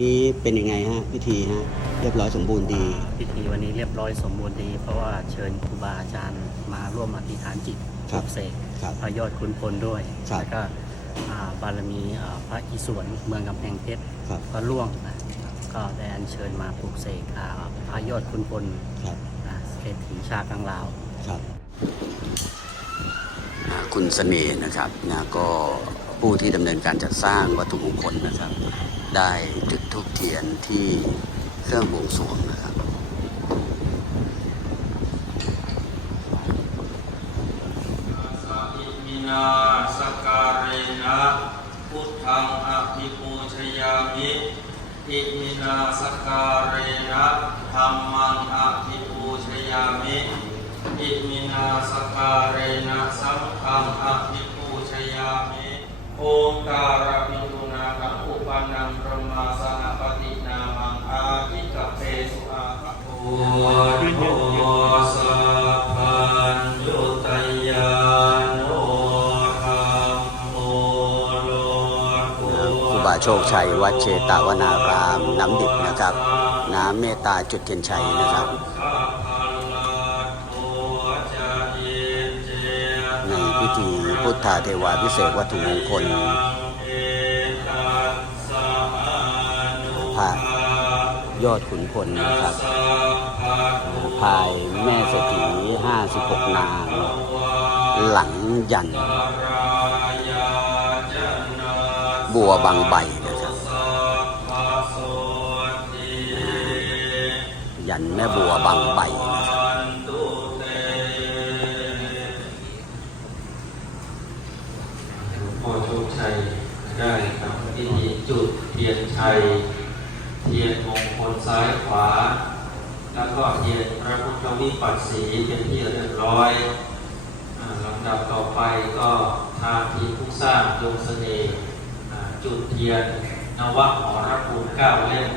นี้เป็นยังไงฮะพิธีฮะเรียบร้อยสมบูรณ์ดี พิธีวันนี้เรียบร้อยสมบูรณ์ดี เพราะว่าเชิญครูบาอาจารย์มาร่วมอธิษฐานจิตครับปลุกเสกครับพระยอดคุณพลด้วยครับแล้วก็อ่าบารมีอ่าพระอิศวรเมืองกำแพงเพชรครับพระล่วงนะก็ได้อัญเชิญมาปลุกเสกอ่าพระยอดคุณพลครับอ่าเศรษฐีชาติกลางลาวครับคุณเสน่ห์นะครับนะก็ผู้ที่ดำเนินการจัดสร้างวัตถุมงคลนะครับ ได้จุดธูปเทียนที่เครื่องบวงสรวงนะครับสัอิมินาสการเรนะพุทธังอภิปูชยามิอิมินาสการเรนะธรรมังอภิปูชยามิอิมินาสการเรนะสังฆังอภิปูชยามิโอการิ บาโชคชัยวัดเชตวนาราม น้ำดิบนะครับ น้ำเมตตาจุดเทียนชัยนะครับในพิธีพุทธาเทวาพิเศษวัตถุมงคลพระยอดขุนพลนะครับ ภายแม่เศรษฐี56 นาง หลังยัน บัวบางใบนะครับ ยันแม่บัวบางใบนะครับหลวงพ่อโชคชัยได้ทำพิธีจุดเทียนชัย เทียนมงคลซ้ายขวา ก็เทียนพระพุทธวิปัสสีเป็นที่เรียบร้อยอ่าลำดับต่อไปก็ทางทีมผู้สร้างดวงเสน่ห์อ่าจุดเทียนนวะหอรภูมิเก้าเล่ม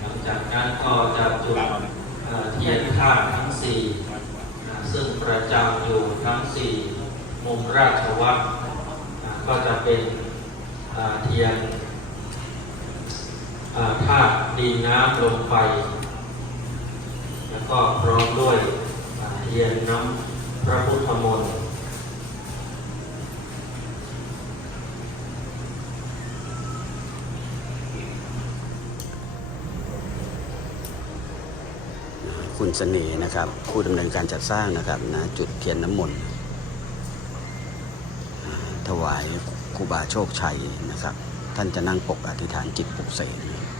หลังจากนั้นก็จะจุดอ่าเทียนข้างทั้งสี่อ่าซึ่งประจำอยู่ทั้งสี่มุมราชวัตรอ่าก็จะเป็นอ่าเทียนอ่า ธาตุดินน้ำลมไฟ แล้วก็พร้อมด้วยเทียนน้ำพระพุทธมนต์คุณเสน่ห์นะครับ ผู้ดำเนินการจัดสร้างนะครับนะจุดเทียนน้ำมนต์ถวายครูบาโชคชัยนะครับ ท่านจะนั่งปกอธิษฐานจิตปลุกเสกนะ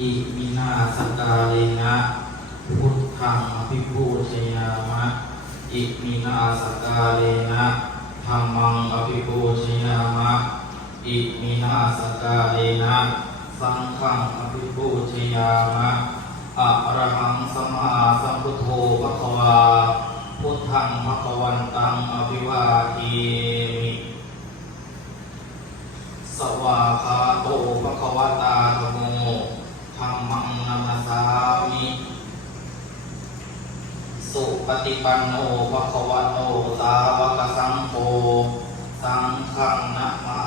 อิมิ นาสการเลนะพุทธังอภิปูชยามะ อิมินาสการเลนะธรรมังอภิปูชยามะ อิมินาสการเลนะสังฆังอภิปูชยามะอะระหังสัมมาสัมพุทโธภะคะวา พุทธังภะคะวันตังอภิวาเทมิสวาคาโตภะคะวตาธโม ธรรมังนามาสามิสุปฏิปันโนภะคะวะโตสาวกสังโฆสังฆังนะมา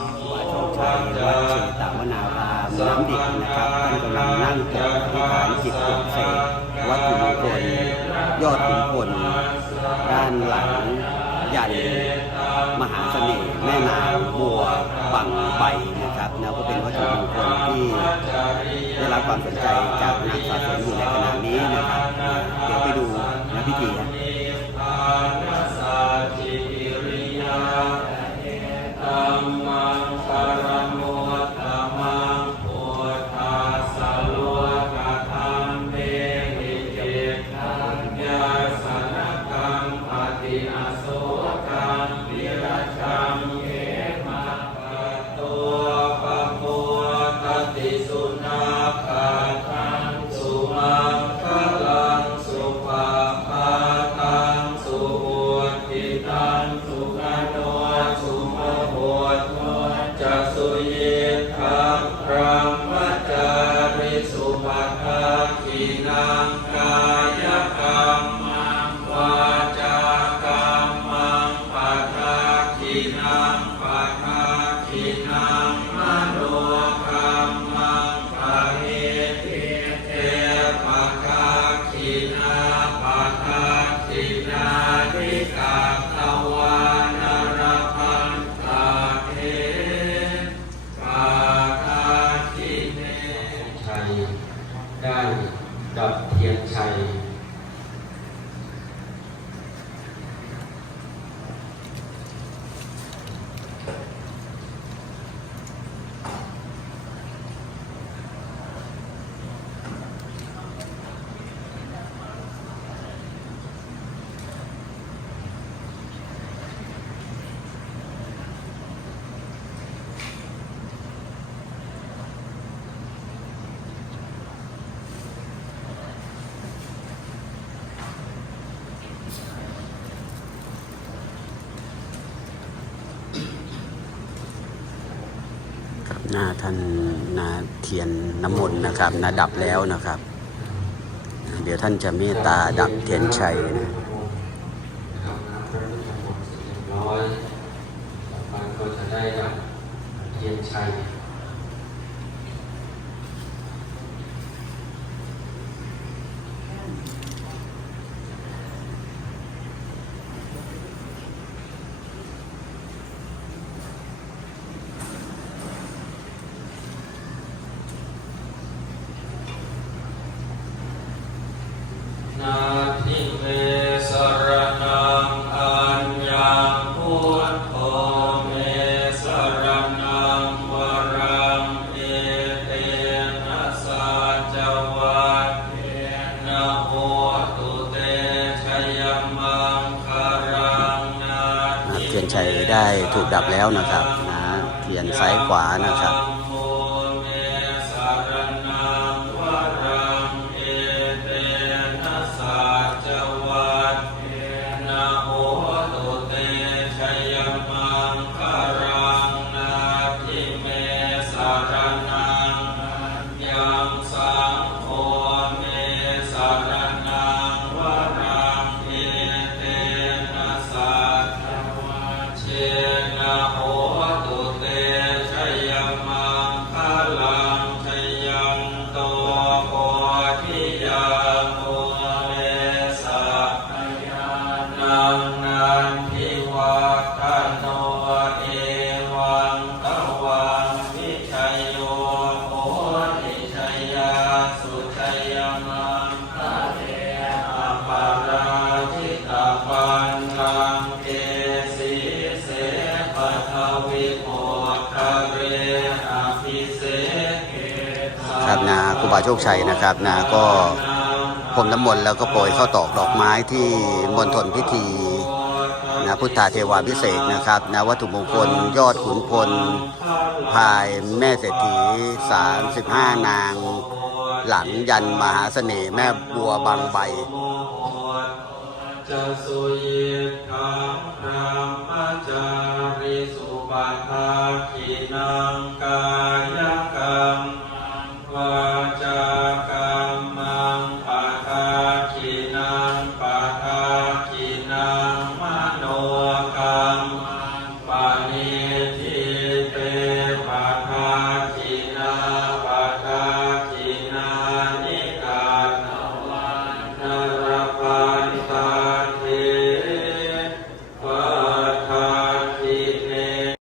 มิครูบาโชคชัยวัดเชตวนารามน้ำดิบนะครับท่านกำลังนั่งปกอธิษฐานจิตปลุกเสกวัตถุมงคลยอดขุนพลด้านหลังยันมหาเสน่ห์แม่นางบัวบังใบนะครับนะก็เป็นวัตถุมงคลที่ ความสนใจจากนักสะสมอยู่ใน น้าท่านนาเทียนน้ำมนต์นะครับนาดับแล้วนะครับ เดี๋ยวท่านจะเมตตาดับเทียนชัยนะครับน้ำพระพุทธมนต์สี่ร้อยต่อไปก็จะได้ดับเทียนชัย นาทิเมสรนังอัญญังพุทโธเมสรนังวรังเอเตนะสัจวัตเทนะโหตุเตชยมังคารังนา นะเทียนชัยได้ถูกดับแล้วนะครับนะเทียนซ้ายขวานะครับ ค รูบาโชคชัยนะครับนะก็พรมน้ำมนต์แล้วก็โปรยข้าวตอกดอกไม้ที่มณฑลพิธีนะพุทธาเทวาพิเศษนะครับนะวัตถุมงคลยอดขุนพลพายแม่เศรษฐี 35 นาง หลังยันมหาเสน่ห์แม่บัวบางใบจะสุยิทังรมจาริสุปทาขีนังกา